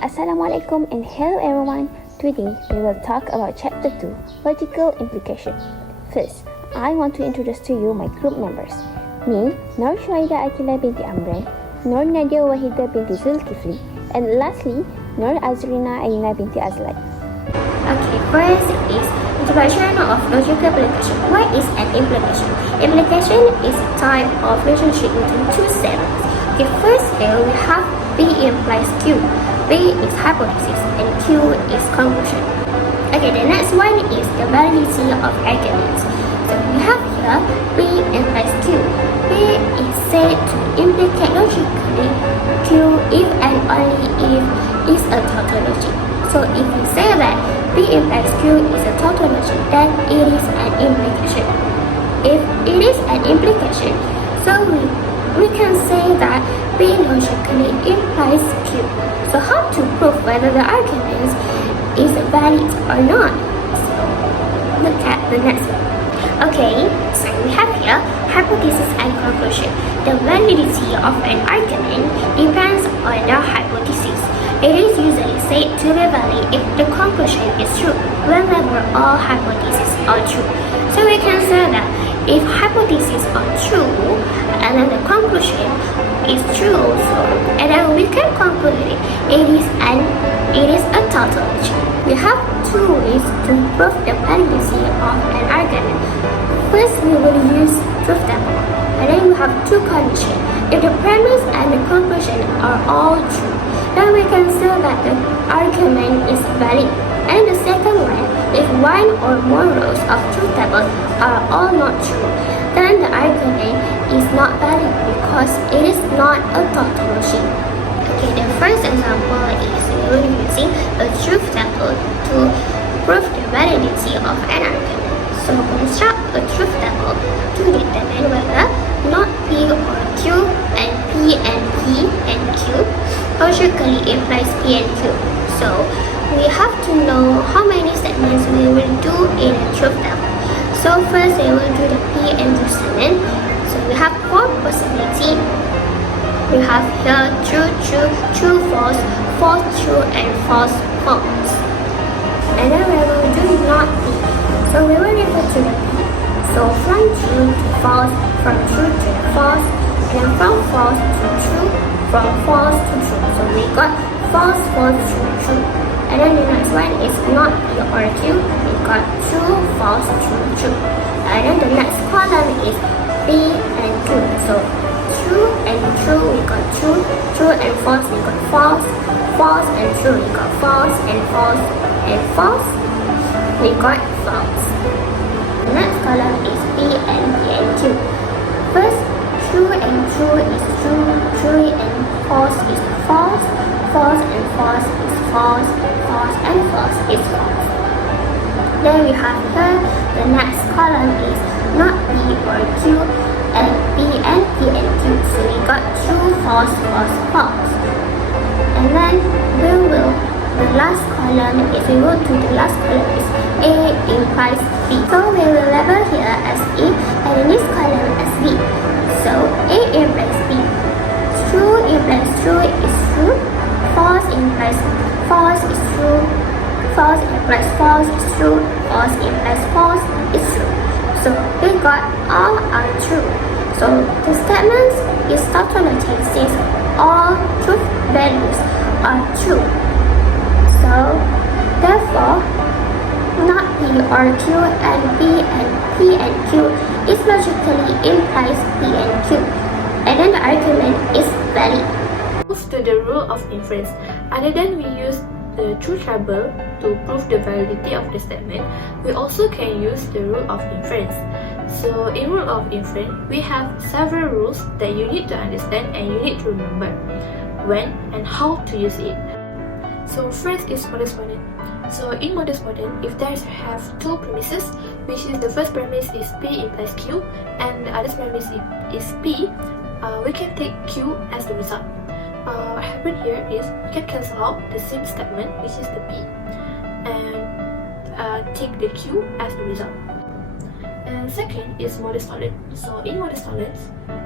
Assalamualaikum and hello everyone. Today we will talk about chapter 2, vertical implication. First, I want to introduce to you my group members. Me, Nur Shuaida Akila binti Amran, Nur Nadia Wahida binti Zulkifli, and lastly, Nur Azrina Aina binti Azlai. Okay, first is introduction of logical implication. What is an implication? Implication is a type of relationship between two statements. Okay, first here we have B implies Q. B is hypothesis and Q is conclusion. Okay, the next one is the validity of arguments. So we have here B implies Q. B is said to implicate logically Q if and only if is a tautology. So if we say that B implies Q is a tautology, then it is an implication. If it is an implication, so we can say that B logically implies Q. So how to prove whether the argument is valid or not? So look at the next one. Okay, so we have here hypothesis and conclusion. The validity of an argument depends on the hypothesis. It is usually said to be valid if the conclusion is true, whenever all hypotheses are true. So we can say that if hypotheses are true, and then the conclusion is true also, and then we can conclude it is a tautology. We have two ways to prove the validity of an argument. First, we will use truth table, and then we have two conditions. If the premise and the conclusion are all true, then we can say that the argument is valid. And the second one, if one or more rows of truth tables are all not true, then the argument is not valid because it is not a tautology. Okay, the first example is we will be using a truth table to prove the validity of an argument. So construct a truth table to determine whether not P or Q and P and P and Q logically implies P and Q. So we have to know how many statements we will do in a truth table. So first we will do the P and Q statement. So we have four possibilities. We have here true, true, true, false, false, true, and false, false. And then we will do not P. So we will refer to the P. So from true to false, from true to false, and then from false to true, from false to true. So we got false, false, true, true. And then the next one is not P or Q. We got true, false, true, true. And then the next column is P and Q. So true and true, we got true, true and false, we got false, false and true, we got false and false and false, we got false. The next column is P and Q. First, true and true is true, true and false is false, false and false is false, false and false is false. Then we have here the next column is not P or Q and P and Q. So we got true, false, false, false. And then the last column is A implies B. So we will label here as A and in this column as B. So A implies B. True implies true is true. False implies false is true. False implies false is true. False implies false is true. So we got all are true. So the statement is tautology since all truth values are true. So therefore, not P or Q and P and Q is logically implies P and Q. And then the argument is valid. Move to the rule of inference. Other than we use the truth table to prove the validity of the statement, we also can use the rule of inference. So in rule of inference, we have several rules that you need to understand and you need to remember when and how to use it. So first is modus ponens. So in modus ponens, if there have two premises, which is the first premise is P implies Q and the other premise is P, we can take Q as the result. What happened here is we can cancel out the same statement, which is the P, and take the Q as the result. And second is modus tollens. So in modus tollens,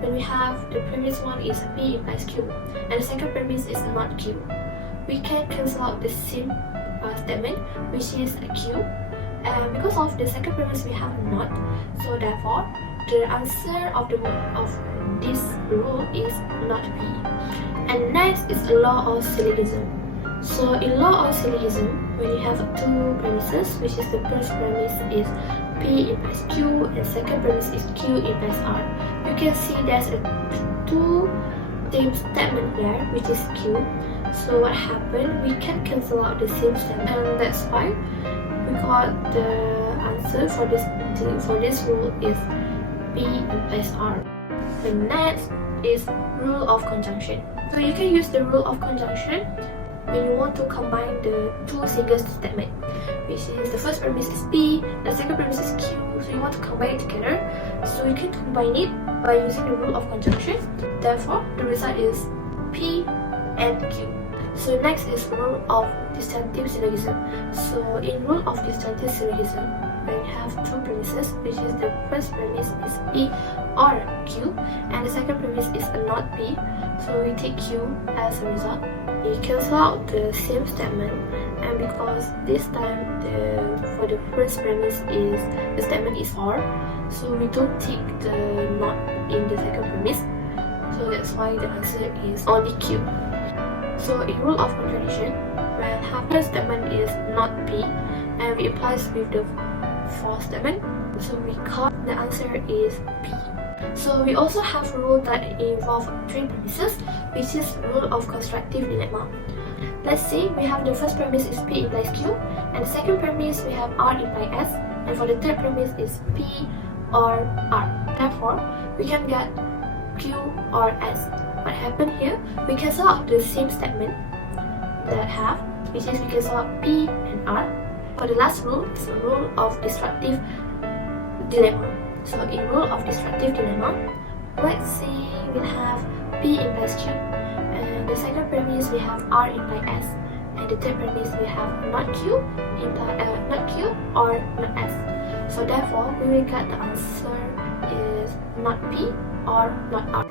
when we have the premise one is P implies Q, and the second premise is not Q, we can cancel out the same statement, which is Q. And because of the second premise we have not, so therefore the answer of this rule is not B. And next is law of syllogism. So in law of syllogism, when you have two premises, which is the first premise is P implies Q and second premise is Q implies R, you can see there's two same statement there, which is Q. So what happened? We can cancel out the same statement, and that's why we got the answer for this rule is P implies R. The next is rule of conjunction. So you can use the rule of conjunction when you want to combine the two single statements, which is the first premise is P, the second premise is Q, so you want to combine it together. So you can combine it by using the rule of conjunction. Therefore, the result is P and Q. So next is rule of disjunctive syllogism. So in rule of disjunctive syllogism, when you have two premises, which is the first premise is P or Q, and the second premise is not P, so we take Q as a result. We cancel out the same statement, and because this time for the first premise is the statement is R, so we don't take the not in the second premise, so that's why the answer is only Q. So in rule of contradiction, when half the statement is not P and we applies with the fourth statement, so we call the answer is P. So we also have a rule that involve three premises, which is rule of constructive dilemma. Let's say we have the first premise is P implies Q, and the second premise we have R implies S, and for the third premise is P or R. Therefore, we can get Q or S. What happened here? We cancel out the same statement that have, which is we cancel out P and R. For the last rule is the rule of destructive dilemma. So in rule of destructive dilemma, let's say we have P implies Q, and the second premise we have R implies S, and the third premise we have not Q or not S. So therefore, we will get the answer is not P or not R.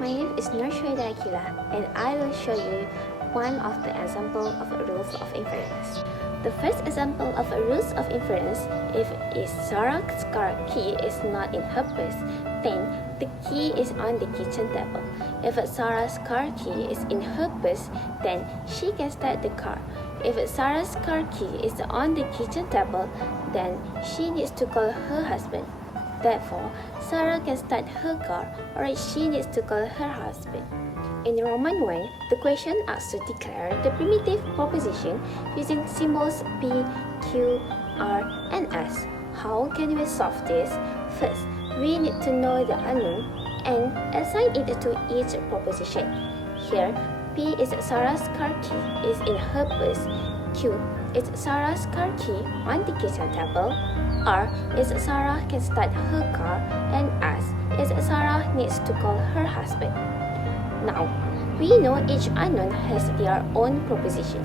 My name is Nurshida Akila, and I will show you one of the examples of rules of inference. The first example of a rules of inference, if Sarah's car key is not in her purse, then the key is on the kitchen table. If Sarah's car key is in her purse, then she can start the car. If Sarah's car key is on the kitchen table, then she needs to call her husband. Therefore, Sarah can start her car, or she needs to call her husband. In Roman 1, the question asks to declare the primitive proposition using symbols P, Q, R, and S. How can we solve this? First, we need to know the unknown and assign it to each proposition. Here, P is Sarah's car key is in her purse. Q is Sarah's car key on the kitchen table. R is Sarah can start her car, and S is Sarah needs to call her husband. Now, we know each unknown has their own proposition.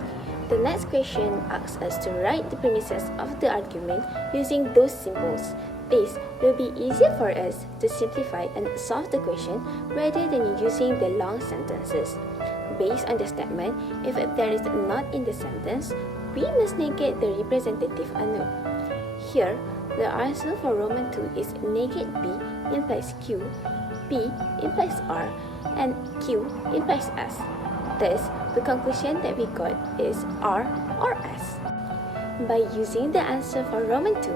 The next question asks us to write the premises of the argument using those symbols. This will be easier for us to simplify and solve the question rather than using the long sentences. Based on the statement, if there is not in the sentence, we must negate the representative unknown. Here, the answer for Roman 2 is negate B implies Q, P implies R, and Q implies S. Thus, the conclusion that we got is R or S. By using the answer for Roman 2,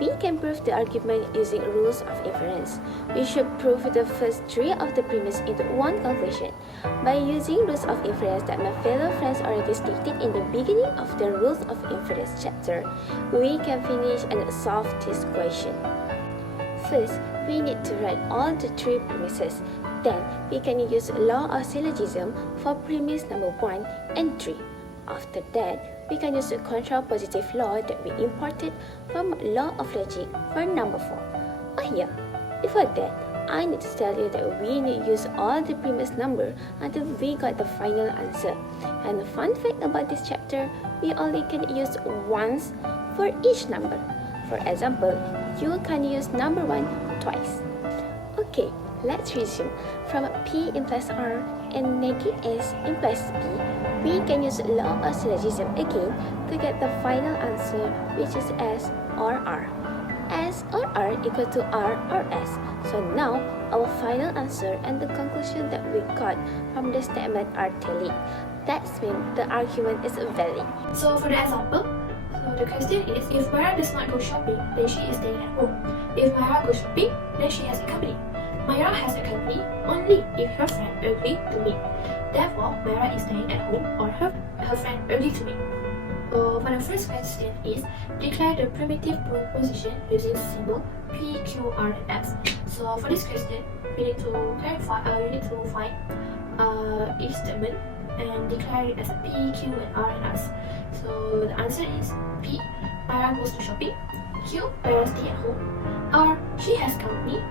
we can prove the argument using rules of inference. We should prove the first three of the premise into one conclusion. By using rules of inference that my fellow friends already stated in the beginning of the rules of inference chapter, we can finish and solve this question. First, we need to write all the three premises. Then, we can use law of syllogism for premise number 1 and 3. After that, we can use the contrapositive law that we imported from law of logic for number 4. Oh yeah, before that, I need to tell you that we need to use all the previous number until we got the final answer. And the fun fact about this chapter, we only can use once for each number. For example, you can use number 1 twice. Okay, let's resume. From P implies R and negative S implies P, we can use law of syllogism again to get the final answer, which is S or R. S or R equal to R or S. So now, our final answer and the conclusion that we got from the statement are tallied. That means the argument is valid. So for the example, the question is, if Myra does not go shopping, then she is staying at home. If Myra goes shopping, then she has a company. Myra has a company only if her friend agrees to meet. Therefore, Myra is staying at home or her friend agrees to meet. So for the first question is, declare the primitive proposition using symbol P, Q, R, and S. So for this question, we need to find each statement and declare it as a P, Q, and R, and S. So the answer is P, Myra goes to shopping. Q, Myra stays at home. R, she has company.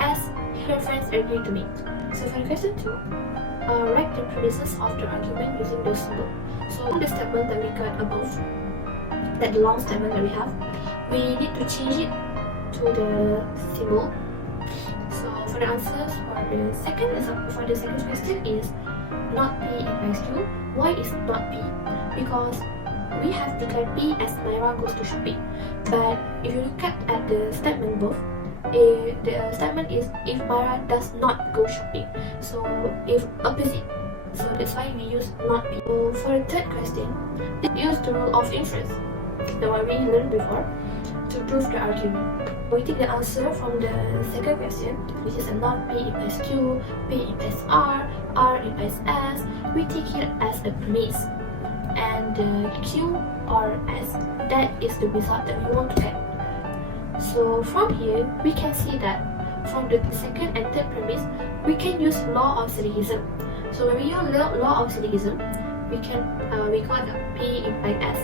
S, her friends agree to meet. So for the question 2, write the premises of the argument using those symbols. So the statement that we got above, that long statement that we have, we need to change it to the symbol. So for the answers for the second question is not P implies Q. Why is not P? Because we have declared P as Myra goes to shopping. But if you look at the statement above, the statement is if Myra does not go shopping. So if opposite. So that's why we use not P. So for the third question, use the rule of inference, the one we learned before, to prove the argument. We take the answer from the second question, which is a not P implies Q, P implies R, R implies S. We take it as a premise. And Q or S, that is the result that we want to get. So from here, we can see that from the second and third premise, we can use law of syllogism. So when we use law of syllogism, we got P implies S.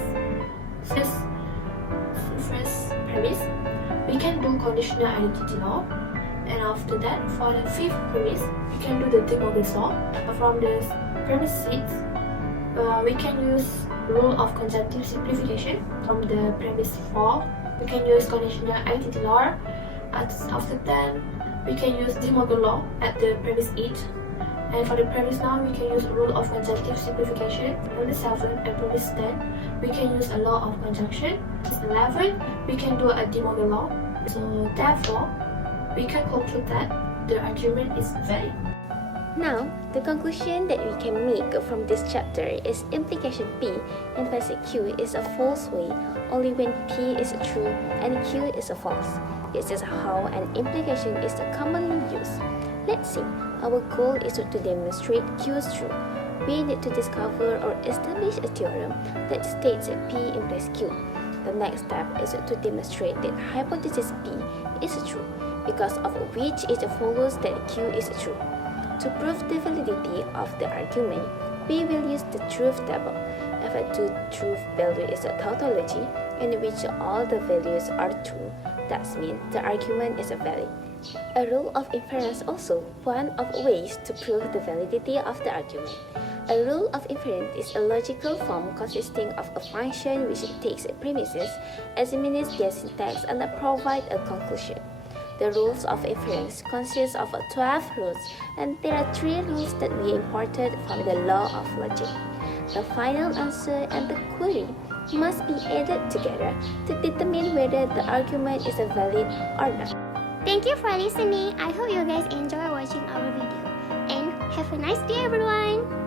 First premise, we can do conditional identity law, and after that, for the fifth premise, we can do the De Morgan's law. From the premise 6, we can use rule of conjunctive simplification. From the premise 4, we can use conditional identity law. After that, we can use De Morgan law at the premise 8. And for the premise 9, we can use rule of conjunctive simplification. Premise 7 and premise 10, we can use a law of conjunction. Premise 11, we can do a De Morgan law. So therefore, we can conclude that the argument is valid. Now, the conclusion that we can make from this chapter is implication P implies Q is a false way only when P is true and Q is a false. This is how an implication is commonly used. Let's see, our goal is to demonstrate Q is true. We need to discover or establish a theorem that states P implies Q. The next step is to demonstrate that hypothesis P is true, because of which it follows that Q is true. To prove the validity of the argument, we will use the truth table. If a truth value is a tautology in which all the values are true, that means the argument is valid. A rule of inference also one of ways to prove the validity of the argument. A rule of inference is a logical form consisting of a function which takes premises, examines their syntax, and provides a conclusion. The rules of inference consist of 12 rules, and there are 3 rules that we imported from the law of logic. The final answer and the query must be added together to determine whether the argument is valid or not. Thank you for listening. I hope you guys enjoy watching our video. And have a nice day, everyone.